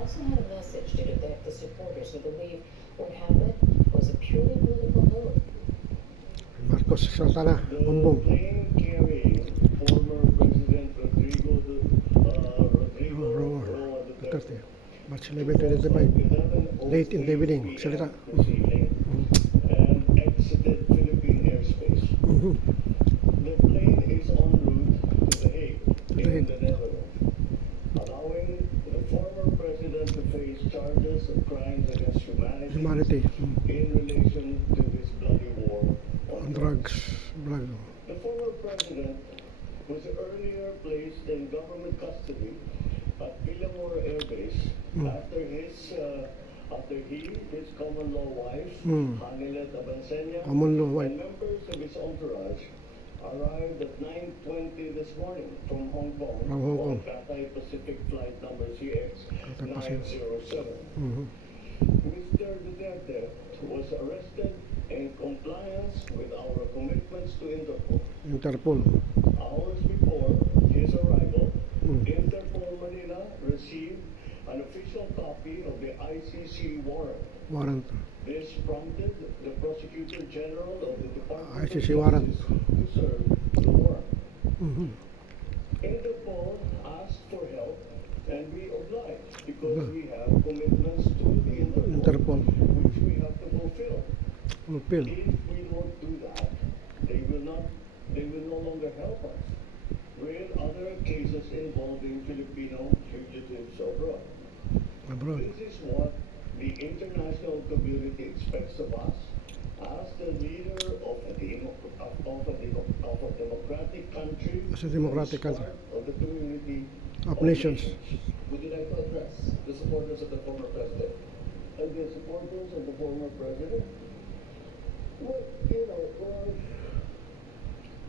also had a message to the supporters who believe what happened was a purely political move. Marcos Santana, Bumbong. Plane carrying former President Rodrigo Roa Duterte. March 11, 2025. Late in the evening, salita. This evening, and exited Philippine airspace. The plane is en route to The Hague in the Netherlands, allowing the former president to face charges of crimes against humanity in relation to this bloody war on Drugs. The former president was earlier placed in government custody at Villamor Air Base after his common law wife, Hanilet Abansenya, and members of his entourage arrived at 9:20 this morning from Hong Kong on Cathay Pacific flight number CX-907. Mr. Duterte was arrested in compliance with our commitments to Interpol. Hours before his arrival, Interpol Manila received an official copy of the ICC warrant. This prompted the Prosecutor General of the Department ICC of warrant Justice to serve the warrant. Interpol asked for help, and we obliged because we have commitments to the Interpol, which we have to fulfill. If we don't do that, they will no longer help us with other cases involving Filipino fugitives abroad. This is what the international community expects of us as the leader of a democratic country, As a democratic country of the community of nations. Would you like to address the supporters of the former president? And the supporters of the former president? Well,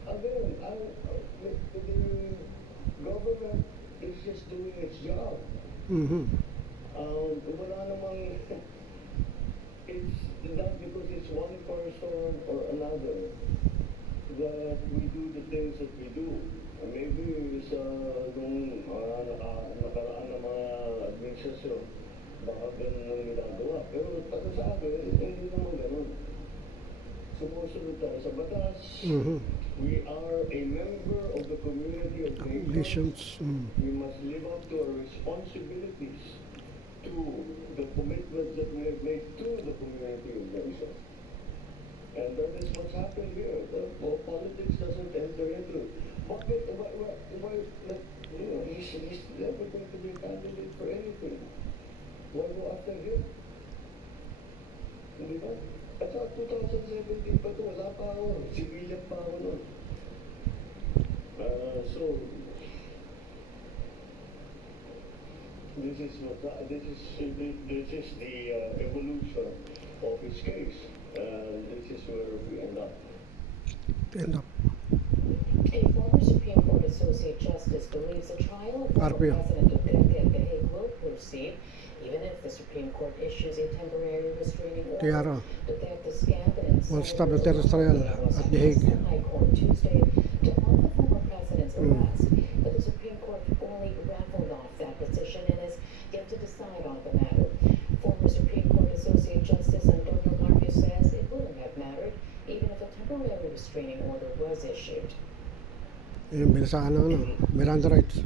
again, the government is just doing its job. Wala namang, it's not because it's one person or another that we do the things that we do. Maybe sa nung nakaraan ng mga administrasyon, baka ganun ang ginagawa. Pero para sa akin, hindi naman ganun. Sumusunod tayo sa batas. We are a member of the community of nations. We must live up to our responsibilities, to the commitments that we have made to the community of nations. And that is what's happened here. Politics doesn't enter into it. He's never going to be a candidate for anything. Why go after him? Hindi ba? At sa 2017 pa ito, wala pa ako. Civilian pa ako nun. So, this is the evolution of his case. And this is where we end up. A former Supreme Court Associate Justice believes the trial of former President Duterte at The Hague will proceed, even if the Supreme Court issues a temporary restraining order. Duterte's cabinet will stop the terrorist trial at The Hague. High Court Tuesday to halt the former president's arrest, but the Supreme Court only raffled off that decision and has yet to decide on the matter. Former Supreme Court Associate Justice Antonio Marcos says it wouldn't have mattered even if a temporary restraining order was issued. Yung binasaan ng Miranda rights.